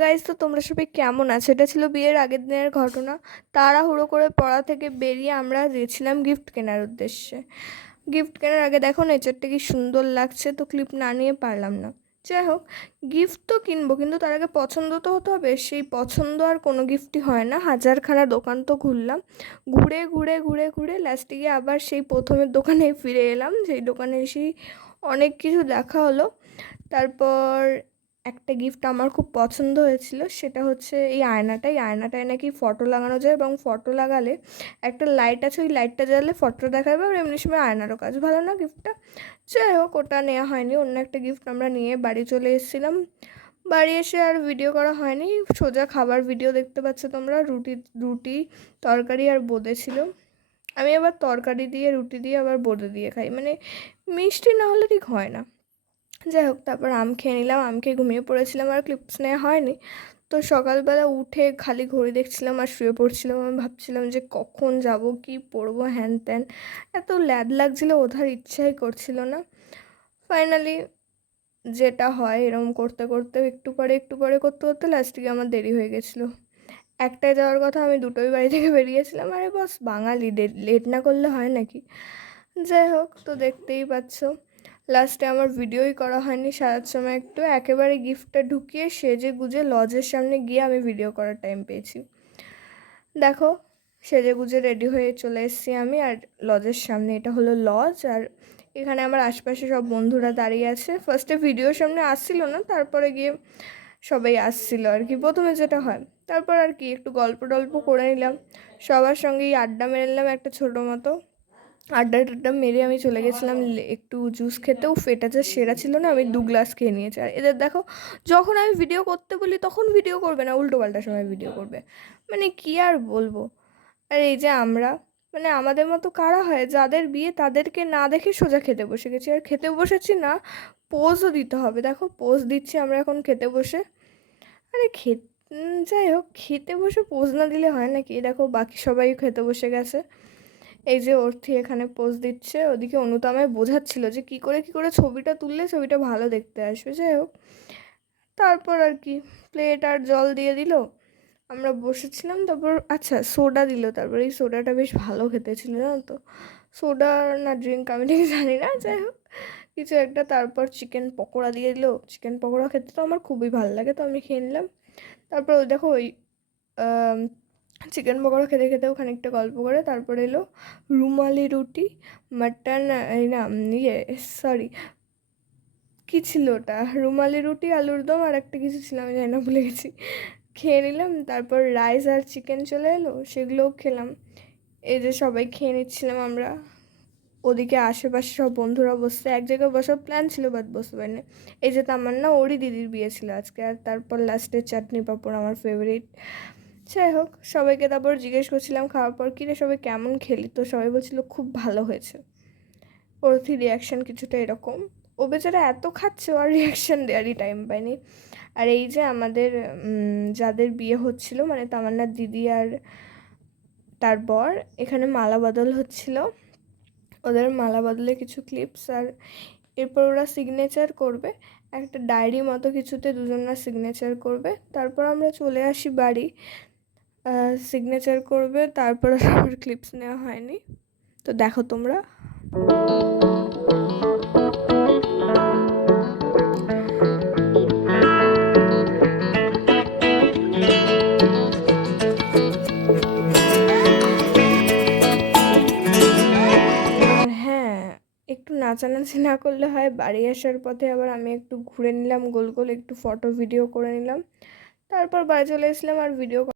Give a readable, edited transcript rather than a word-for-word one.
Guys, তো তোমরা সবাই কেমন আছো? এটা ছিল বিয়ের আগের দিনের ঘটনা। তাড়াহুড়ো করে পড়া থেকে বেরিয়ে আমরা গেছিলাম গিফট কেনার উদ্দেশ্যে। গিফট কেনার আগে দেখো নেচারটা কি সুন্দর লাগছে, তো ক্লিপ না নিয়ে পারলাম না। যাই হোক, গিফট তো কিনবো, কিন্তু তার আগে পছন্দ তো হতে হবে। সেই পছন্দ আর কোনো গিফটই হয় না। হাজারখানা দোকান তো ঘুরলাম, ঘুরে ঘুরে ঘুরে ঘুরে লাস্টে গিয়ে আবার সেই প্রথমের দোকানে ফিরে এলাম। সেই দোকানে এসেই অনেক কিছু দেখা হলো। তারপর একটা গিফট আমার খুব পছন্দ হয়েছিল, সেটা হচ্ছে এই আয়নাটায় নাকি ফটো লাগানো যায়, এবং ফটো লাগালে একটা লাইট আছে, ওই লাইটটা জ্বালালে ফটোটা দেখা যাবে, আর এমনি সময় আয়নারও কাজ। ভালো না গিফটটা? যাই হোক, ওটা নেওয়া হয়নি। অন্য একটা গিফট আমরা নিয়ে বাড়ি চলে এসেছিলাম। বাড়ি এসে আর ভিডিও করা হয়নি, সোজা খাবার ভিডিও দেখতে পাচ্ছ তোমরা। রুটি রুটি তরকারি আর বোঁদে ছিল। আমি আবার তরকারি দিয়ে রুটি দিয়ে আবার বোঁদে দিয়ে খাই, মানে মিষ্টি না হলে ঠিক হয় না। যাই হোক, তারপর আম খেয়ে নিলাম। আম খেয়ে ঘুমিয়ে পড়েছিলাম, আর ক্লিপস নেওয়া হয়নি। তো সকালবেলা উঠে খালি ঘড়ি দেখছিলাম আর শুয়ে পড়ছিলাম। আমি ভাবছিলাম যে কখন যাব, কি পরবো, হ্যান ত্যান। এত ল্যাদ লাগছিল, ওঠার ইচ্ছাই করছিল না। ফাইনালি যেটা হয়, এরকম করতে করতে একটু পরে করতে করতে লাস্টে আমার দেরি হয়ে গেছিলো। একটায় যাওয়ার কথা, আমি দুটোই বাড়ি থেকে বেরিয়েছিলাম। আরে বস, বাঙালি লেট না করলে হয় নাকি? যাই হোক, তো দেখতেই পাচ্ছ লাস্টে আমার ভিডিওই করা হয়নি সারার সময়। একটু একেবারে গিফটটা ঢুকিয়ে সেজে গুজে লজের সামনে গিয়ে আমি ভিডিও করার টাইম পেয়েছি। দেখো, সেজে গুজে রেডি হয়ে চলে এসেছি আমি, আর লজের সামনে, এটা হলো লজ। আর এখানে আমার আশপাশে সব বন্ধুরা দাঁড়িয়ে আছে। ফার্স্টে ভিডিওর সামনে আসছিল না, তারপরে গিয়ে সবাই আসছিল আর কি, প্রথমে যেটা হয়। তারপর আর কি একটু গল্প টল্প করে নিলাম, সবার সঙ্গেই আড্ডা মেরে নিলাম একটা ছোটো মতো। আড্ডা টাড্ডা মেরে আমি চলে গেছিলাম একটু জুস খেতেও। ফেটা যা সেরা ছিল না, আমি 2 গ্লাস খেয়ে নিয়েছি। আর এদের দেখো, যখন আমি ভিডিও করতে বলি তখন ভিডিও করবে না, উল্টো পাল্টা সময় ভিডিও করবে। মানে কি আর বলবো। আর এই যে আমরা, মানে আমাদের মতো কারা হয়, যাদের বিয়ে তাদেরকে না দেখে সোজা খেতে বসে গেছি। আর খেতে বসেছি না, পোজও দিতে হবে। দেখো পোজ দিচ্ছি আমরা এখন খেতে বসে। আরে যাই হোক, খেতে বসে পোজ না দিলে হয় নাকি? দেখো বাকি সবাই খেতে বসে গেছে। এই যে অর্থি এখানে পোজ দিচ্ছে, ওদিকে অনু তো আমায় বোঝাচ্ছিল যে কী করে ছবিটা তুললে ছবিটা ভালো দেখতে আসবে। যাই হোক, তারপর আর কি প্লেট আর জল দিয়ে দিল, আমরা বসেছিলাম। তারপর আচ্ছা, সোডা দিল। তারপর এই সোডাটা বেশ ভালো খেতে ছিল, জানো তো। সোডা না ড্রিঙ্ক আমি ঠিক জানি না, যাই হোক কিছু একটা। তারপর চিকেন পকোড়া দিয়ে দিল। চিকেন পকোড়া খেতে তো আমার খুবই ভালো লাগে, তো আমি খেয়ে নিলাম। তারপর ওই দেখো, ওই চিকেন পকোড়া খেতে খেতেও খানিকটা গল্প করে তারপর এলো রুমালি রুটি, মাটন, এই না ইয়ে সরি, কী ছিল ওটা, রুমালি রুটি, আলুর দম, আর একটা কিছু ছিল, আমি জানি না, ভুলে গেছি। খেয়ে নিলাম। তারপর রাইস আর চিকেন চলে এলো, সেগুলোও খেলাম। এই যে সবাই খেয়ে নিচ্ছিলাম আমরা। ওদিকে আশেপাশে সব বন্ধুরা বসছে, এক জায়গায় বসার প্ল্যান ছিল, বাট বসতে পারিনি। এই যে তামান্না, ওরই দিদির বিয়ে ছিল আজকে। আর তারপর লাস্টে চাটনি পাঁপড়, আমার ফেভারিট। যাই হোক, সবাইকে তারপর জিজ্ঞেস করছিলাম খাওয়ার পর, কিরে সবাই কেমন খেলি? তো সবাই বলছিল খুব ভালো হয়েছে। ওর রিয়াকশান কিছুটা এরকম। ও বেচারা এত খাচ্ছে, আর রিয়াকশান দেওয়ারই টাইম পায়নি। আর এই যে আমাদের যাদের বিয়ে হচ্ছিল, মানে তামান্নার দিদি আর তার বর, এখানে মালা বদল হচ্ছিল। ওদের মালা বদলে কিছু ক্লিপস, আর এরপর ওরা সিগনেচার করবে একটা ডায়েরি মতো কিছুতে, দুজনরা সিগনেচার করবে। তারপর আমরা চলে আসি বাড়ি, সিগনেচার করবে। তারপর আমার ক্লিপস নেওয়া হয়নি, তো দেখো তোমরা। হ্যাঁ, একটু নাচানাচি না করলে হয়? বাড়ি আসার পথে আবার আমি একটু ঘুরে নিলাম গোল গোল, একটু ফটো ভিডিও করে নিলাম। তারপর বাড়ি চলে এসলাম আর ভিডিও